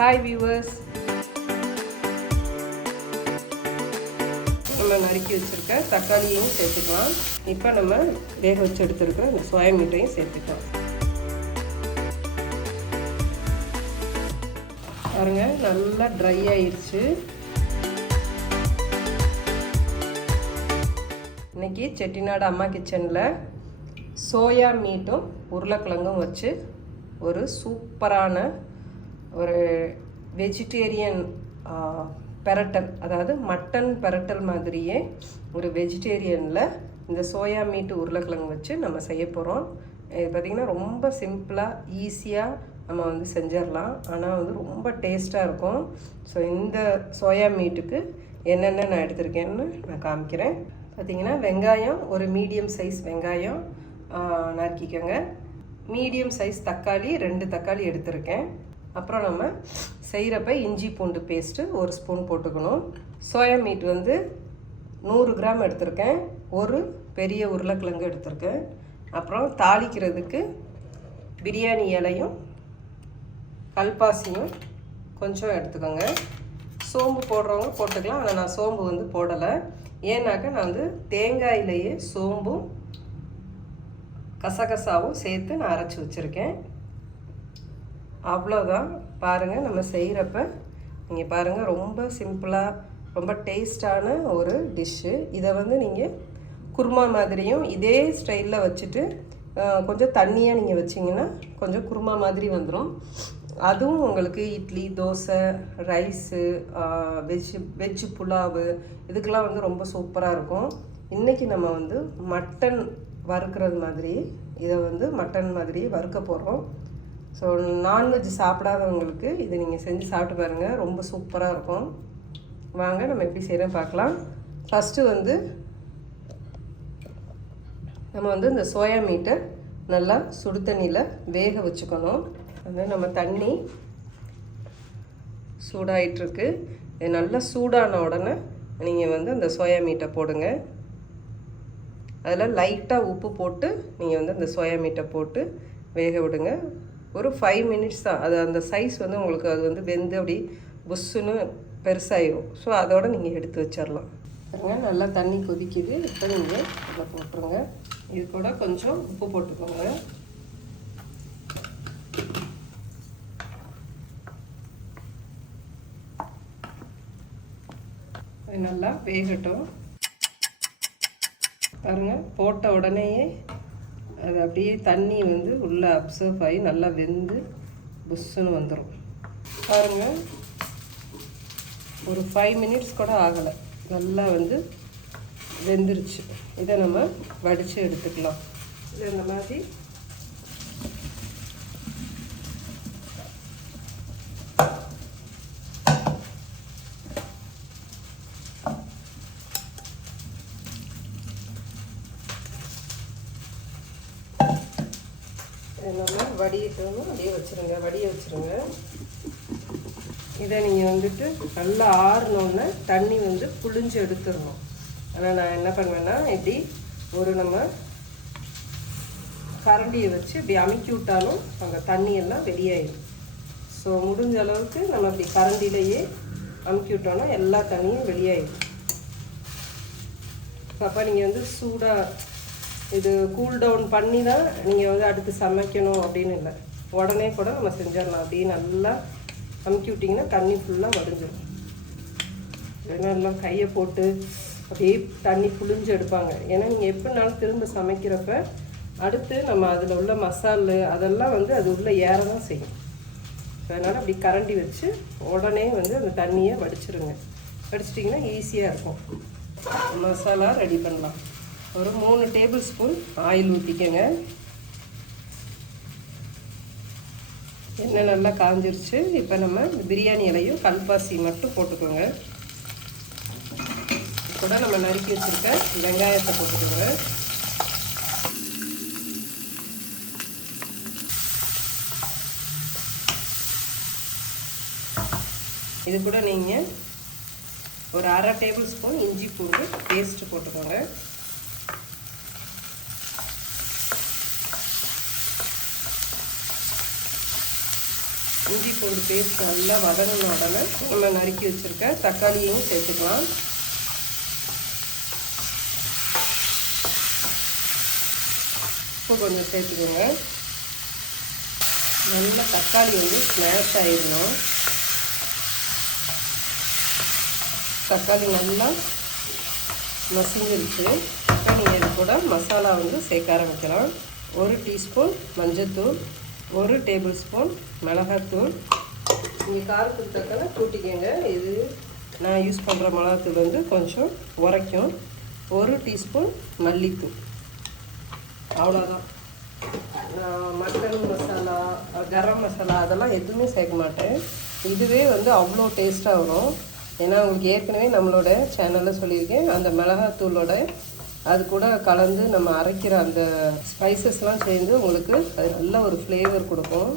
Hi viewers நம்ம நறுக்கி வச்சுருக்க தக்காளியையும் சேர்த்துக்கலாம். இப்போ நம்ம வேக வச்சு எடுத்துருக்கிற இந்த சோயா மீட்டையும் சேர்த்துக்கலாம். பாருங்க நல்லா ட்ரை ஆயிடுச்சு இன்னைக்கு செட்டிநாடு அம்மா கிச்சனில் சோயா மீட்டும் உருளைக்கிழங்கும் வச்சு ஒரு சூப்பரான ஒரு வெஜிடேரியன் பெரட்டல் அதாவது மட்டன் பெரட்டல் மாதிரியே ஒரு வெஜிடேரியனில் இந்த சோயா மீட்டு உருளைக்கிழங்கு வச்சு நம்ம செய்ய போகிறோம் இது பார்த்திங்கன்னா ரொம்ப சிம்பிளாக ஈஸியாக நம்ம வந்து செஞ்சிடலாம். ஆனால் வந்து ரொம்ப டேஸ்ட்டாக இருக்கும். ஸோ இந்த சோயா மீட்டுக்கு என்னென்ன நான் எடுத்திருக்கேன்னு நான் காமிக்கிறேன். பார்த்தீங்கன்னா வெங்காயம் ஒரு மீடியம் சைஸ் வெங்காயம் நறுக்கிக்கோங்க. மீடியம் சைஸ் தக்காளி ரெண்டு தக்காளி எடுத்திருக்கேன். அப்புறம் நம்ம செய்கிறப்ப இஞ்சி பூண்டு பேஸ்ட்டு ஒரு ஸ்பூன் போட்டுக்கணும். சோயா மீட் வந்து நூறு கிராம் எடுத்திருக்கேன். ஒரு பெரிய உருளைக்கிழங்கு எடுத்திருக்கேன். அப்புறம் தாளிக்கிறதுக்கு பிரியாணி இலையும் கல்பாசியும் கொஞ்சம் எடுத்துக்கோங்க. சோம்பு போடுறவங்க போட்டுக்கலாம் ஆனால் நான் சோம்பு வந்து போடலை. ஏன்னாக்கா நான் வந்து தேங்காயிலேயே சோம்பும் கசகசாவும் சேர்த்து நான் அரைச்சி வச்சுருக்கேன். அவ்வளோதான் பாருங்கள் நம்ம செய்கிறப்ப நீங்கள் பாருங்கள் ரொம்ப சிம்பிளாக ரொம்ப டேஸ்டான ஒரு டிஷ்ஷு. இதை வந்து நீங்கள் குருமா மாதிரியும் இதே ஸ்டைலில் வச்சுட்டு கொஞ்சம் தண்ணியாக நீங்கள் வச்சிங்கன்னா கொஞ்சம் குருமா மாதிரி வந்துடும் அதுவும் உங்களுக்கு idli dosa rice veg veg pulao இதுக்கெல்லாம் வந்து ரொம்ப சூப்பராக இருக்கும். இன்றைக்கி நம்ம வந்து மட்டன் வறுக்கிறது மாதிரி இதை வந்து மட்டன் மாதிரி வறுக்க போகிறோம் ஸோ நான்வெஜ் சாப்பிடாதவங்களுக்கு இதை நீங்கள் செஞ்சு சாப்பிட்டு பாருங்கள் ரொம்ப சூப்பராக இருக்கும். வாங்க நம்ம எப்படி செய்கிறோம் பார்க்கலாம். ஃபஸ்ட்டு வந்து நம்ம வந்து இந்த சோயா மீட்டை நல்லா சுடு தண்ணியில் வேக வச்சுக்கணும். அது நம்ம தண்ணி சூடாயிட்டிருக்கு இது நல்லா சூடான உடனே நீங்கள் வந்து அந்த சோயா மீட்டை போடுங்க. அதில் லைட்டாக உப்பு போட்டு நீங்கள் வந்து அந்த சோயா மீட்டை போட்டு வேக விடுங்க. ஒரு ஃபைவ் மினிட்ஸ் தான். அது அந்த சைஸ் வந்து உங்களுக்கு அது வந்து வெந்து அப்படி புஷ்ஷுன்னு பெருசாகிடும் ஸோ அதோட நீங்கள் எடுத்து வச்சிடலாம் பாருங்க நல்லா தண்ணி கொதிக்குது. இப்போ நீங்கள் இதில் போட்டுருங்க. இது கூட கொஞ்சம் உப்பு போட்டுக்கோங்க. நல்லா வேகட்டும். பாருங்க போட்ட உடனேயே அது அப்படியே தண்ணி வந்து உள்ளே அப்சர்வ் ஆகி நல்லா வெந்து புஷ்ஷுன்னு வந்துடும் பாருங்க. ஒரு ஃபைவ் மினிட்ஸ் கூட ஆகலை. நல்லா வந்து வெந்துருச்சு. இதை நம்ம வடித்து எடுத்துக்கலாம். இது இந்த மாதிரி? இதை நம்ம வடியட்டணும் அப்படியே வச்சுருங்க வடிய வச்சுருங்க. இதை நீங்கள் வந்துட்டு நல்லா ஆறினோன்னே தண்ணி வந்து புழிஞ்சு எடுத்துடணும். ஆனால் நான் என்ன பண்ணுவேன்னா இப்படி ஒரு நம்ம கரண்டியை வச்சு இப்படி அமுக்கி விட்டாலும் அந்த தண்ணியெல்லாம் வெளியாயிடும். ஸோ முடிஞ்ச அளவுக்கு நம்ம இப்படி கரண்டிலேயே அமுக்கி விட்டோம்னா எல்லா தண்ணியும் வெளியாயிடும். அப்போ நீங்கள் வந்து சூடாக இது கூல் டவுன் பண்ணி தான் நீங்கள் வந்து அடுத்து சமைக்கணும் அப்படின்னு இல்லை. உடனே கூட நம்ம செஞ்சிடலாம். அப்படியே நல்லா அமுக்கி விட்டிங்கன்னா தண்ணி ஃபுல்லாக வடிஞ்சிடும் இல்லைன்னா எல்லாம் கையை போட்டு அப்படியே தண்ணி புழிஞ்சு எடுப்பாங்க. ஏன்னா நீங்கள் எப்படினாலும் திரும்ப சமைக்கிறப்ப அடுத்து நம்ம அதில் உள்ள மசாலு அதெல்லாம் வந்து அது உள்ளே ஏற தான் செய்யும் அதனால் அப்படி கரண்டி வச்சு உடனே வந்து அந்த தண்ணியை வடிச்சிருங்க. வடிச்சிட்டிங்கன்னா ஈஸியாக இருக்கும். மசாலா ரெடி பண்ணலாம். ஒரு மூணு டேபிள் ஸ்பூன் ஆயில் ஊற்றிக்கோங்க எண்ணெய் நல்லா காஞ்சிருச்சு. இப்போ நம்ம இந்த பிரியாணி இலையும் கல்பாசி மட்டும் போட்டுக்கோங்க. கூட நம்ம நறுக்கி வச்சுருக்க வெங்காயத்தை போட்டுக்கோங்க. இது கூட நீங்கள் ஒரு அரை டேபிள் ஸ்பூன் இஞ்சி பூண்டு பேஸ்ட்டு போட்டுக்கோங்க. இஞ்சி பூண்டு பேஸ்ட் நல்லா வதங்கின உடனே நம்ம நறுக்கி வச்சுருக்க தக்காளியும் சேர்த்துக்கலாம். உப்பு கொஞ்சம் சேர்த்துக்கோங்க. நல்லா தக்காளி வந்து ஸ்மாஷ் ஆகிடணும் தக்காளி நல்லா மசிஞ்சிருச்சு. இப்போ நீங்கள் இது கூட மசாலா வந்து சேர்க்க ஆரம்பிக்கலாம். ஒரு டீஸ்பூன் மஞ்சத்தூள் ஒரு டேபிள் ஸ்பூன் மிளகாத்தூள். நீங்கள் காரத்துக்கு தக்கன கூட்டிக்கங்க. இது நான் யூஸ் பண்ணுற மிளகாத்தூள் வந்து கொஞ்சம் உரைக்கும். ஒரு டீஸ்பூன் மல்லித்தூள். அவ்வளோதான் நான் மட்டன் மசாலா கரம் மசாலா அதெல்லாம் எதுவுமே சேர்க்க மாட்டேன். இதுவே வந்து அவ்வளோ டேஸ்ட்டாக வரும். ஏன்னா உங்களுக்கு ஏற்கனவே நம்மளோட சேனலில் சொல்லியிருக்கேன். அந்த மிளகாத்தூளோட அது கூட கலந்து நம்ம அரைக்கிற அந்த ஸ்பைசஸ்லாம் சேர்ந்து உங்களுக்கு அது நல்ல ஒரு ஃப்ளேவர் கொடுக்கும்.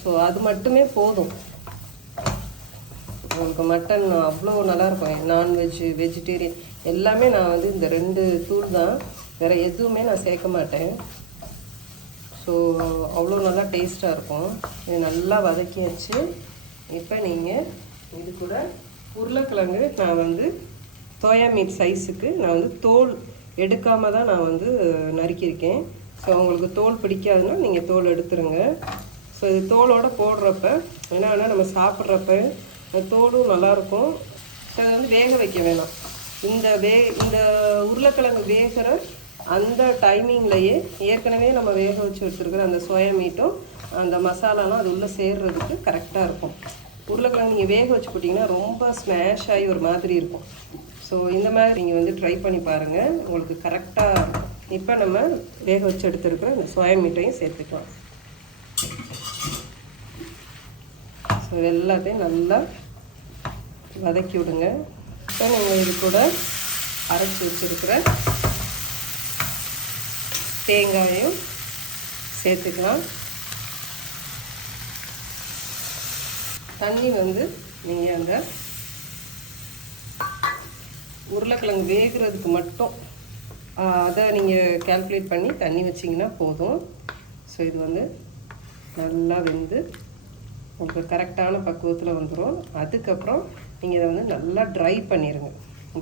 ஸோ அது மட்டுமே போதும். உங்களுக்கு மட்டன் அவ்வளோ நல்லாயிருக்கும். நான்வெஜ் வெஜிடேரியன் எல்லாமே நான் வந்து இந்த ரெண்டு தூள் தான். வேறு எதுவுமே நான் சேர்க்க மாட்டேன். ஸோ அவ்வளோ நல்லா டேஸ்ட்டாக இருக்கும். இது நல்லா வதக்கியாச்சு. இப்போ நீங்கள் இது கூட உருளைக்கிழங்கு நான் வந்து தோயா மீட் சைஸுக்கு நான் வந்து தோல் எடுக்காமல் தான் நான் வந்து நறுக்கியிருக்கேன். ஸோ உங்களுக்கு தோல் பிடிக்காதுன்னா நீங்கள் தோல் எடுத்துருங்க. ஸோ இது தோலோடு போடுறப்ப என்னன்னா நம்ம சாப்பிட்றப்ப தோலும் நல்லாயிருக்கும். அதை வந்து வேக வைக்க வேணாம். இந்த வே இந்த உருளைக்கிழங்கு வேகிற அந்த டைமிங்லையே ஏற்கனவே நம்ம வேக வச்சு வச்சுருக்கிற அந்த சோயா மீட்டும் அந்த மசாலாலாம் அது உள்ளே சேர்றதுக்கு கரெக்டாக இருக்கும். உருளைக்கிழங்கு நீங்கள் வேக வச்சு போட்டிங்கன்னா ரொம்ப ஸ்மாஷ் ஆகி ஒரு மாதிரி இருக்கும். ஸோ இந்த மாதிரி நீங்கள் வந்து ட்ரை பண்ணி பாருங்கள் உங்களுக்கு கரெக்டாக இப்போ நம்ம வேக வச்சு எடுத்துருக்கிற இந்த சோயா மீட்டையும் சேர்த்துக்கலாம். ஸோ எல்லாத்தையும் நல்லா வதக்கி விடுங்க. இப்போ நீங்கள் இது கூட அரைச்சி வச்சுருக்கிற தேங்காயும் சேர்த்துக்கலாம். தண்ணி வந்து நீங்கள் அந்த உருளைக்கிழங்கு வேகிறதுக்கு மட்டும் அதை நீங்கள் கேல்குலேட் பண்ணி தண்ணி வச்சிங்கன்னா போதும். ஸோ இது வந்து நல்லா வெந்து உங்களுக்கு கரெக்டான பக்குவத்தில் வந்துடும் அதுக்கப்புறம் நீங்கள் இதை வந்து நல்லா ட்ரை பண்ணிடுங்க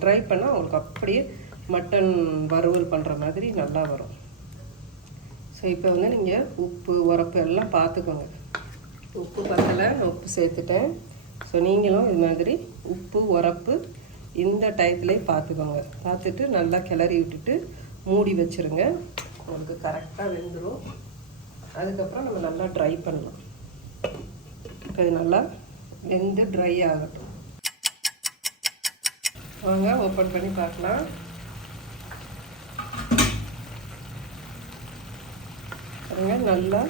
ட்ரை பண்ணால் உங்களுக்கு அப்படியே மட்டன் வறுவல் பண்ணுற மாதிரி நல்லா வரும். ஸோ இப்போ வந்து நீங்கள் உப்பு உரப்பு எல்லாம் பார்த்துக்கோங்க உப்பு பத்தலை உப்பு சேர்த்துட்டேன். ஸோ நீங்களும் இது மாதிரி உப்பு உரப்பு இந்த டயத்துலேயே பார்த்துக்கோங்க. பார்த்துட்டு நல்லா கிளறி விட்டுட்டு மூடி வச்சுருங்க. உங்களுக்கு கரெக்டாக வெந்துடும் அதுக்கப்புறம் நம்ம நல்லா ட்ரை பண்ணலாம். இப்போ இது நல்லா வெந்து ட்ரை ஆகட்டும். வாங்க ஓப்பன் பண்ணி பார்க்கலாம். பாருங்க நல்லா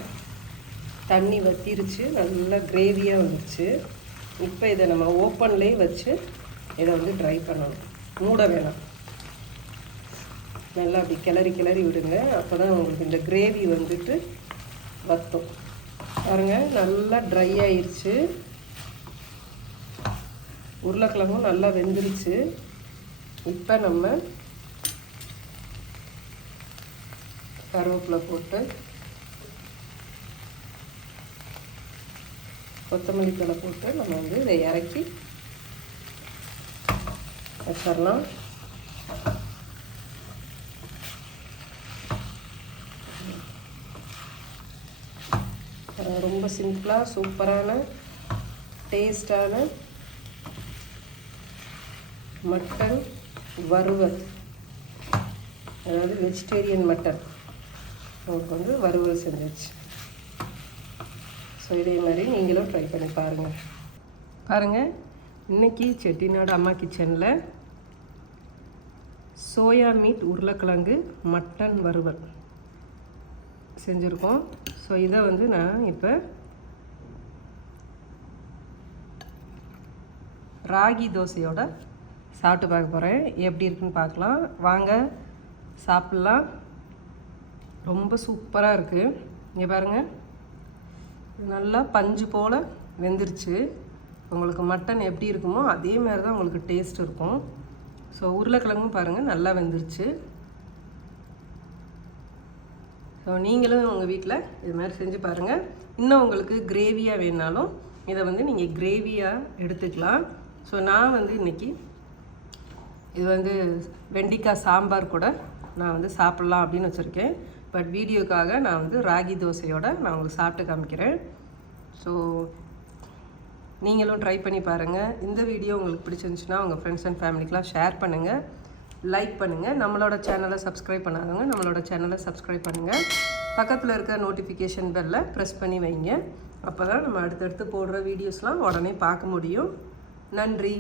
தண்ணி வத்திருச்சு. நல்லா கிரேவியாக வந்துருச்சு. இப்போ இதை நம்ம ஓப்பன்லேயே வச்சு இதை வந்து ட்ரை பண்ணணும். மூட வேணாம். நல்லா அப்படி கிளறி கிளறி விடுங்க. அப்போ தான் உங்களுக்கு இந்த கிரேவி வந்துட்டு வத்தும். பாருங்கள் நல்லா ட்ரை ஆயிடுச்சு உருளைக்கிழங்கும் நல்லா வெந்துருச்சு. இப்போ நம்ம கருவேப்பிலை போட்டு கொத்தமல்லி தலை போட்டு நம்ம வந்து இதை இறக்கி வச்சிடலாம். ரொம்ப சிம்பிளாக சூப்பரான டேஸ்டான மட்டன் வறுவல். அதாவது வெஜிடேரியன் மட்டன். உங்களுக்கு வந்து வறுவல் செஞ்சிச்சு. ஸோ இதே மாதிரி நீங்களும் ட்ரை பண்ணி பாருங்கள் பாருங்கள் இன்றைக்கி செட்டிநாடு அம்மா கிச்சனில் சோயா மீட் உருளைக்கிழங்கு மட்டன் வறுவல். செஞ்சுருக்கோம். ஸோ இதை வந்து நான் இப்போ ராகி தோசையோட சாப்பிட்டு பார்க்க போகிறேன் எப்படி இருக்குன்னு பார்க்கலாம். வாங்க சாப்பிட்லாம். ரொம்ப சூப்பராக இருக்குது இங்கே பாருங்கள் நல்லா பஞ்சு போல் வெந்துருச்சு. உங்களுக்கு மட்டன் எப்படி இருக்குமோ அதே மாதிரி தான் உங்களுக்கு டேஸ்ட் இருக்கும். ஸோ உருளைக்கிழங்கும் பாருங்கள் நல்லா வெந்துருச்சு. ஸோ நீங்களும் உங்கள் வீட்டில் இது மாதிரி செஞ்சு பாருங்கள் இன்னும் உங்களுக்கு கிரேவியாக வேணாலும் இதை வந்து நீங்கள் கிரேவியாக எடுத்துக்கலாம். ஸோ நான் வந்து இன்றைக்கி இது வந்து வெண்டிக்காய் சாம்பார் கூட நான் வந்து சாப்பிட்லாம் அப்படின்னு வச்சுருக்கேன். பட் வீடியோக்காக நான் வந்து ராகி தோசையோட நான் உங்களுக்கு சாப்பிட்டு காமிக்கிறேன். ஸோ நீங்களும் ட்ரை பண்ணி பாருங்கள் இந்த வீடியோ உங்களுக்கு பிடிச்சிருந்துச்சுன்னா உங்கள் ஃப்ரெண்ட்ஸ் அண்ட் ஃபேமிலிக்கெலாம் ஷேர் பண்ணுங்கள் லைக் பண்ணுங்கள் நம்மளோட சேனலை சப்ஸ்கிரைப் பண்ணாதவங்க நம்மளோட சேனலை சப்ஸ்கிரைப் பண்ணுங்கள் பக்கத்தில் இருக்க நோட்டிஃபிகேஷன் பெல்லை ப்ரெஸ் பண்ணி வைங்க. அப்போ தான் நம்ம அடுத்தடுத்து போடுற வீடியோஸ்லாம் உடனே பார்க்க முடியும். நன்றி.